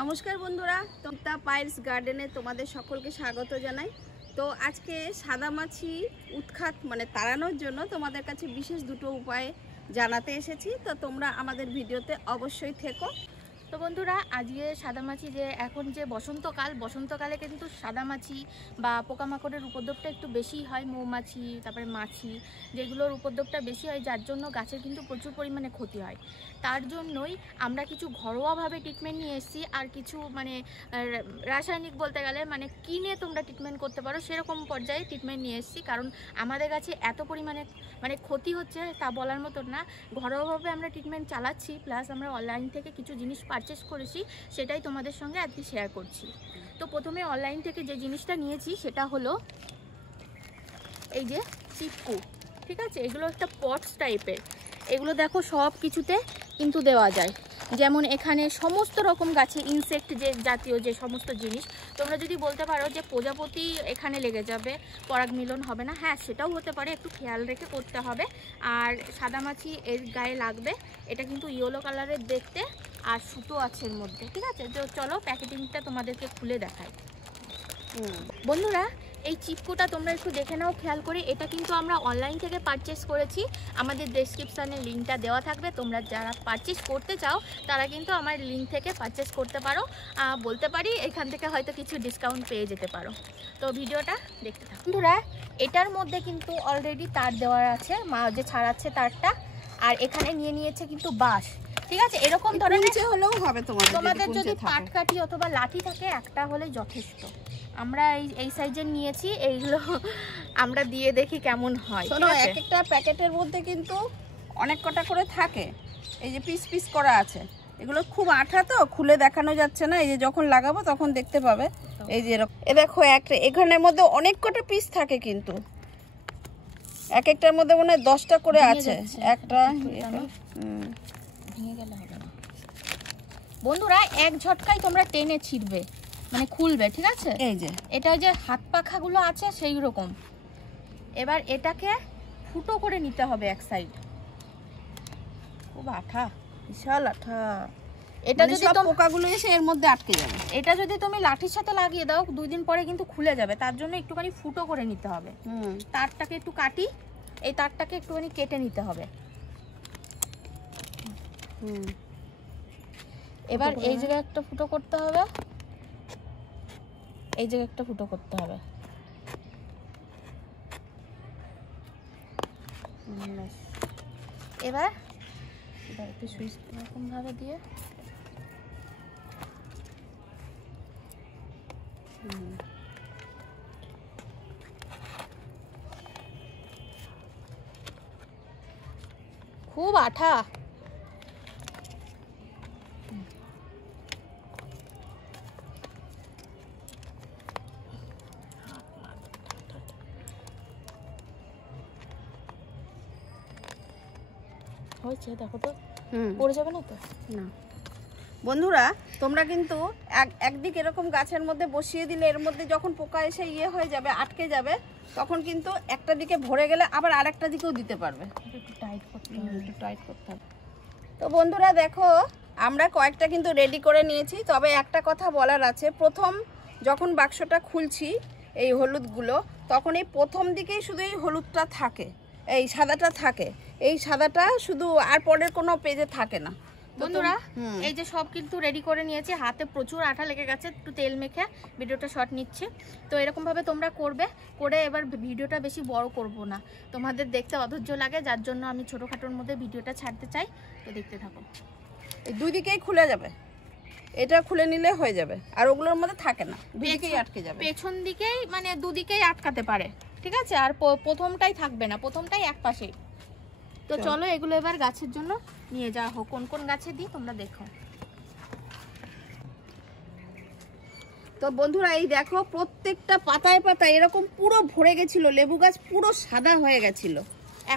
নমস্কার বন্ধুরা, তমতা পাইলস গার্ডেনে তোমাদের সকলকে স্বাগত জানাই। তো আজকে সাদামাছি উৎখাত তাড়ানোর জন্য তোমাদের কাছে বিশেষ দুটো উপায় জানাতে এসেছি। তো তোমরা আমাদের ভিডিওতে অবশ্যই থেকো। তো বন্ধুরা, আজকে সাদামাছি যে এখন যে বসন্তকালে কিন্তু সাদামাছি বা পোকামাকড়ের উপদ্রবটা একটু বেশি হয়। মৌমাছি, তারপরে মাছি, যেগুলোর উপদ্রবটা বেশি হয়, যার জন্য গাছের কিন্তু প্রচুর পরিমাণে ক্ষতি হয়। তার জন্যই আমরা কিছু ঘরোয়াভাবে ট্রিটমেন্ট নিয়ে এসেছি, আর কিছু রাসায়নিক বলতে গেলে কিনে তোমরা ট্রিটমেন্ট করতে পারো সেরকম পর্যায়ে ট্রিটমেন্ট নিয়ে এসেছি। কারণ আমাদের কাছে এত পরিমাণে ক্ষতি হচ্ছে তা বলার মতন না। ঘরোয়াভাবে আমরা ট্রিটমেন্ট চালাচ্ছি, প্লাস আমরা অনলাইন থেকে কিছু জিনিস পারচেস করেছি, সেটাই তোমাদের সঙ্গে আজকে শেয়ার করছি। তো প্রথমে অনলাইন থেকে যে জিনিসটা নিয়েছি সেটা হলো এই যে চিপকু। ঠিক আছে, এগুলো একটা পটস টাইপের। এগুলো দেখো সব কিছুতে কিন্তু দেওয়া যায়, যেমন এখানে সমস্ত রকম গাছে ইনসেক্ট যে জাতীয় যে সমস্ত জিনিস। তোমরা যদি বলতে পারো যে প্রজাপতি এখানে লেগে যাবে, পরাগ মিলন হবে না, হ্যাঁ সেটাও হতে পারে, একটু খেয়াল রেখে করতে হবে। আর সাদামাছি এর গায়ে লাগবে। এটা কিন্তু ইয়েলো কালারের দেখতে, আর সুতো আছে এর মধ্যে। ঠিক আছে, তো চলো প্যাকেটিংটা তোমাদেরকে খুলে দেখাই। বন্ধুরা, এই চিপকুটা তোমরা একটু দেখে নাও খেয়াল করে। এটা কিন্তু আমরা অনলাইন থেকে পারচেস করেছি। আমাদের ডেসক্রিপশানে লিঙ্কটা দেওয়া থাকবে। তোমরা যারা পারচেস করতে চাও তারা কিন্তু আমার লিঙ্ক থেকে পারচেস করতে পারো। বলতে পারি এখান থেকে হয়তো কিছু ডিসকাউন্ট পেয়ে যেতে পারো। তো ভিডিওটা দেখতে থাকো। বন্ধুরা, এটার মধ্যে কিন্তু অলরেডি তার দেওয়া আছে, মা যে ছাড়াচ্ছে তারটা। আর এখানে নিয়ে নিয়েছে কিন্তু বাঁশ। ঠিক আছে, এরকম ধরনের হলেও হবে। তোমাদের যদি পাটকাঠি অথবা লাঠি থাকে, একটা হলেই যথেষ্ট। আমরা এই সাইজের নিয়েছি। এইগুলো আমরা দিয়ে দেখি কেমন হয়। শোনো, এক একটা প্যাকেটের মধ্যে কিন্তু অনেক কটা করে থাকে। এই যে পিস পিস করা আছে, এগুলো খুব আঠা, তো খুলে দেখানো যাচ্ছে না। এই যে যখন লাগাবো তখন দেখতে পাবে। এই যে এ দেখো, এখানের মধ্যে অনেক কটা পিস থাকে, কিন্তু এক একটার মধ্যে মনে হয় 10টা করে আছে। একটা ভেঙে গেলে হবে না বন্ধুরা, এক ঝটকায় তোমরা টেনে ছিড়বে, খুলবে। ঠিক আছে, এই যে এটা যে হাত পাখাগুলো আছে সেই রকম। এবার এটাকে ফুটো করে নিতে হবে এক সাইড। খুব আঠা, বিশাল আঠা। এটা যদি পোকাগুলো এসে এর মধ্যে আটকে যাবে। এটা যদি তুমি লাঠির সাথে লাগিয়ে দাও, 2 দিন পরে কিন্তু খুলে যাবে। তার জন্য একটুখানি ফুটো করে নিতে হবে। তারটাকে একটু কাটি, এই তারটাকে একটুখানি কেটে নিতে হবে। এবার এই জায়গায় একটা ফুটো করতে হবে, এই জায়গায় একটা ফুটো করতে হবে। এবার একটু সুইচ এরকম ভাবে দিয়ে খুব আঠা। হয়েছে, দেখো তো পড়ে যাবে না তো? না বন্ধুরা, তোমরা কিন্তু একদিক এরকম গাছের মধ্যে বসিয়ে দিলে, এর মধ্যে যখন পোকা এসে হয়ে যাবে, আটকে যাবে, তখন কিন্তু একটা দিকে ভরে গেলে আবার আরেকটা দিকেও দিতে পারবে। একটু টাইট করতে হবে। তো বন্ধুরা দেখো, আমরা কয়েকটা কিন্তু রেডি করে নিয়েছি। তবে একটা কথা বলার আছে, প্রথম যখন বাক্সটা খুলছি এই হলুদগুলো, তখন এই প্রথম দিকেই শুধু এই হলুদটা থাকে, এই সাদাটা থাকে। এই সাদাটা শুধু, আর পরের কোনো পেজে থাকে না। বন্ধুরা, এই যে সব কিন্তু রেডি করে নিয়েছি। হাতে প্রচুর আঠা লেগে গেছে, একটু তেল মেখে ভিডিওটা শর্ট নিচ্ছে। তো এরকম ভাবে তোমরা করবে। করে এবার ভিডিওটা বেশি বড় করব না, তোমাদের দেখতে অধৈর্য লাগে, যার জন্য আমি ছোটখাটোর মধ্যে ভিডিওটা ছাড়তে চাই। তো দেখতে থাকো। এই 2 দিকেই খুলে যাবে, এটা খুলে নিলে হয়ে যাবে। আর ওগুলোর মধ্যে থাকে না, 2 দিকেই আটকে যাবে। পেছন দিকেই দুদিকেই আটকাতে পারে। ঠিক আছে, আর প্রথমটাই থাকবে না, প্রথমটাই এক পাশেই। তো চলো এগুলো এবার গাছের জন্য নিয়ে যাওয়া হোক। কোন কোন গাছে দিই তোমরা দেখো। তো বন্ধুরা, এই দেখো প্রত্যেকটা পাতায় পাতায় এরকম পুরো ভরে গেছিল। লেবু গাছ পুরো সাদা হয়ে গেছিল,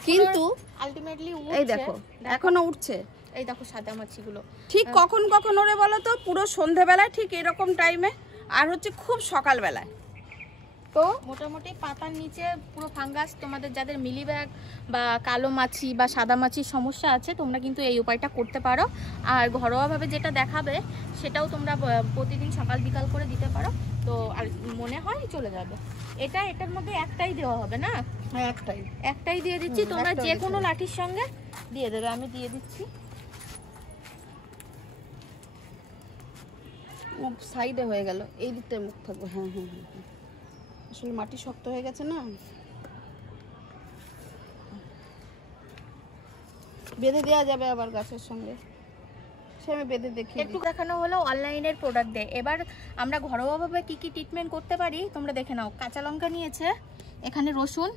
কিন্তু আলটিমেটলি এই দেখো এখনো উঠছে। এই দেখো সাদামাছিগুলো। ঠিক কখন কখন ওরে বলো তো? পুরো সন্ধ্যাবেলায় ঠিক এরকম টাইমে, আর হচ্ছে খুব সকালবেলায়। তো মোটামুটি পাতার নিচে পুরো ফাঙ্গাস, তোমাদের যাদের মিলিব্যাগ বা কালো মাছি বা সাদা মাছির সমস্যা আছে তোমরা কিন্তু এই উপায়টা করতে পারো। আর ঘরোয়াভাবে যেটা দেখাবে সেটাও তোমরা প্রতিদিন সকাল বিকাল করে দিতে পারো, তো আর মনে হয় চলে যাবে। এটার মধ্যে একটাই দেওয়া হবে না? হ্যাঁ একটাই দিয়ে দিচ্ছি, তোমরা যে কোনো লাঠির সঙ্গে দিয়ে দেবে। আমি দিয়ে দিচ্ছি। সাইডে হয়ে গেল, এই দিকটায় মুখ থাকবে। হ্যাঁ, আসলে মাটি শক্ত হয়ে গেছে না, বেঁধে দেওয়া যাবে আবার গাছের সঙ্গে, সে আমি বেঁধে দেখি। একটু দেখানো হলো অনলাইনের প্রোডাক্ট দিয়ে। এবার আমরা ঘরোয়াভাবে কি কি ট্রিটমেন্ট করতে পারি তোমরা দেখে নাও। কাঁচা লঙ্কা নিয়েছে, এখানে রসুন,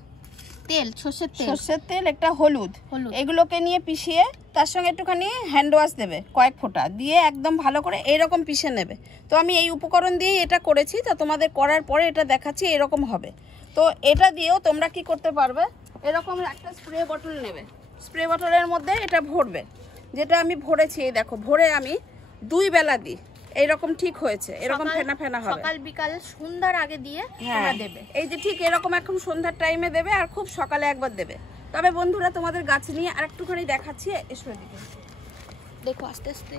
তেল, সর্ষের তেল, একটা হলুদ, এগুলোকে নিয়ে পিষিয়ে তার সঙ্গে একটুখানি হ্যান্ড ওয়াশ দেবে, কয়েক ফোঁটা দিয়ে একদম ভালো করে এইরকম পিষে নেবে। তো আমি এই উপকরণ দিয়েই এটা করেছি, তো তোমাদের করার পরে এটা দেখাচ্ছি এরকম হবে। তো এটা দিয়েও তোমরা কি করতে পারবে, এরকম একটা স্প্রে বোতল নেবে, স্প্রে বোতলের মধ্যে এটা ভরবে, যেটা আমি ভরেছি। এই দেখো, ভরে আমি 2 বেলা দিই, এইরকম ঠিক হয়েছে, এরকম ফেনা ফেনা হবে। সকাল বিকাল সন্ধ্যার আগে দিয়ে তোমরা দেবে। এই যে ঠিক এরকম এখন সন্ধ্যার টাইমে দেবে, আর খুব সকালে একবার দেবে। তবে বন্ধুরা তোমাদের গাছ নিয়ে আরেকটুখানি দেখাচ্ছি, এসো এদিকে দেখো আস্তে আস্তে।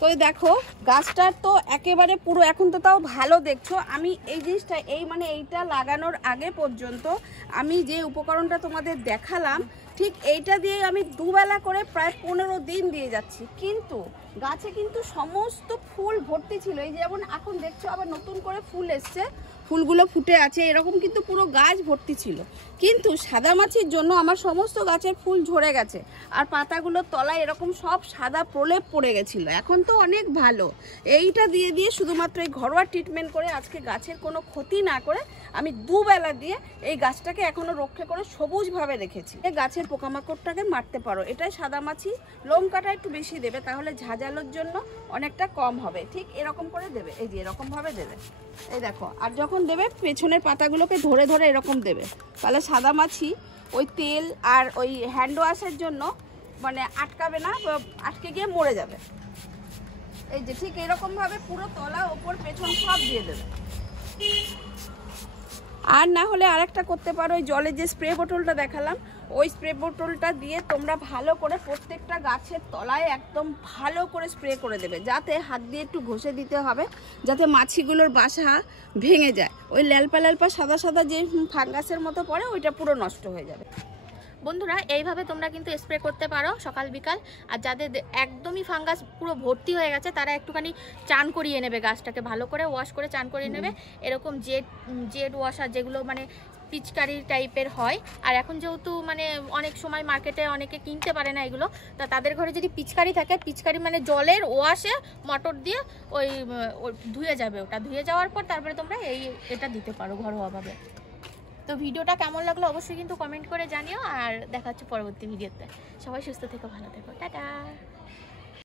তো এই দেখো গাছটার তো একেবারে পুরো, এখন তো তাও ভালো দেখছো। আমি এই জিনিসটা এইটা লাগানোর আগে পর্যন্ত আমি যে উপকরণটা তোমাদের দেখালাম ঠিক এইটা দিয়ে আমি 2 বেলা করে প্রায় 15 দিন দিয়ে যাচ্ছি, কিন্তু গাছে কিন্তু সমস্ত ফুল ভর্তি ছিল। এই যেমন এখন দেখছো আবার নতুন করে ফুল এসছে, ফুলগুলো ফুটে আছে, এরকম কিন্তু পুরো গাছ ভর্তি ছিল। কিন্তু সাদা মাছির জন্য আমার সমস্ত গাছের ফুল ঝরে গেছে, আর পাতাগুলোর তলায় এরকম সব সাদা প্রলেপ পড়ে গেছিলো। এখন তো অনেক ভালো। এইটা দিয়ে দিয়ে শুধুমাত্র এই ঘরোয়া ট্রিটমেন্ট করে আজকে গাছের কোনো ক্ষতি না করে আমি 2 বেলা দিয়ে এই গাছটাকে এখনো রক্ষা করে সবুজভাবে রেখেছি। এই গাছের পোকামাকড়টাকে মারতে পারো। এটাই সাদা মাছি, লঙ্কাটা একটু বেশি দেবে, তাহলে ঝাঁঝালোর জন্য অনেকটা কম হবে। ঠিক এরকম করে দেবে, এই যে এরকম ভাবে দেবে, এই দেখো। আর যখন দেবে পেছনের পাতাগুলোকে ধরে ধরে এরকম দেবে, তাহলে সাদা মাছি ওই তেল আর ওই হ্যান্ড ওয়াশের জন্য আটকাবে না, আটকে গিয়ে মরে যাবে। এই যে ঠিক এরকম ভাবে পুরো তলা ওপর পেছন সব দিয়ে দেবে। আর না হলে আরেকটা করতে পারো, ওই জলের যে স্প্রে বোতলটা দেখালাম, ওই স্প্রে বোতলটা দিয়ে তোমরা ভালো করে প্রত্যেকটা গাছের তলায় একদম ভালো করে স্প্রে করে দেবে, যাতে হাত দিয়ে একটু ঘষে দিতে হবে, যাতে মাছিগুলোর বাসা ভেঙে যায়। ওই ল্যালপা ল্যালপা সাদা সাদা যে ফাঙ্গাসের মতো পড়ে ওইটা পুরো নষ্ট হয়ে যাবে। বন্ধুরা এইভাবে তোমরা কিন্তু স্প্রে করতে পারো সকাল বিকাল। আর যাদের একদমই ফাঙ্গাস পুরো ভর্তি হয়ে গেছে তারা একটুখানি চান করিয়ে নেবে, গাছটাকে ভালো করে ওয়াশ করে চান করিয়ে নেবে। এরকম জেড ওয়াশার যেগুলো পিচকারি টাইপের হয়, আর এখন যেহেতু অনেক সময় মার্কেটে অনেকে কিনতে পারে না এগুলো, তা তাদের ঘরে যদি পিচকারি থাকে, পিচকারি জলের ওয়াশে মোটর দিয়ে ওই ধুয়ে যাবে। ওটা ধুয়ে যাওয়ার পর তারপরে তোমরা এটা দিতে পারো ঘরোয়াভাবে। তো ভিডিওটা কেমন লাগলো অবশ্যই কিন্তু কমেন্ট করে জানিও, আর দেখা হচ্ছে পরবর্তী ভিডিওতে। সবাই সুস্থ থেকো, ভালো থেকো, টাটা।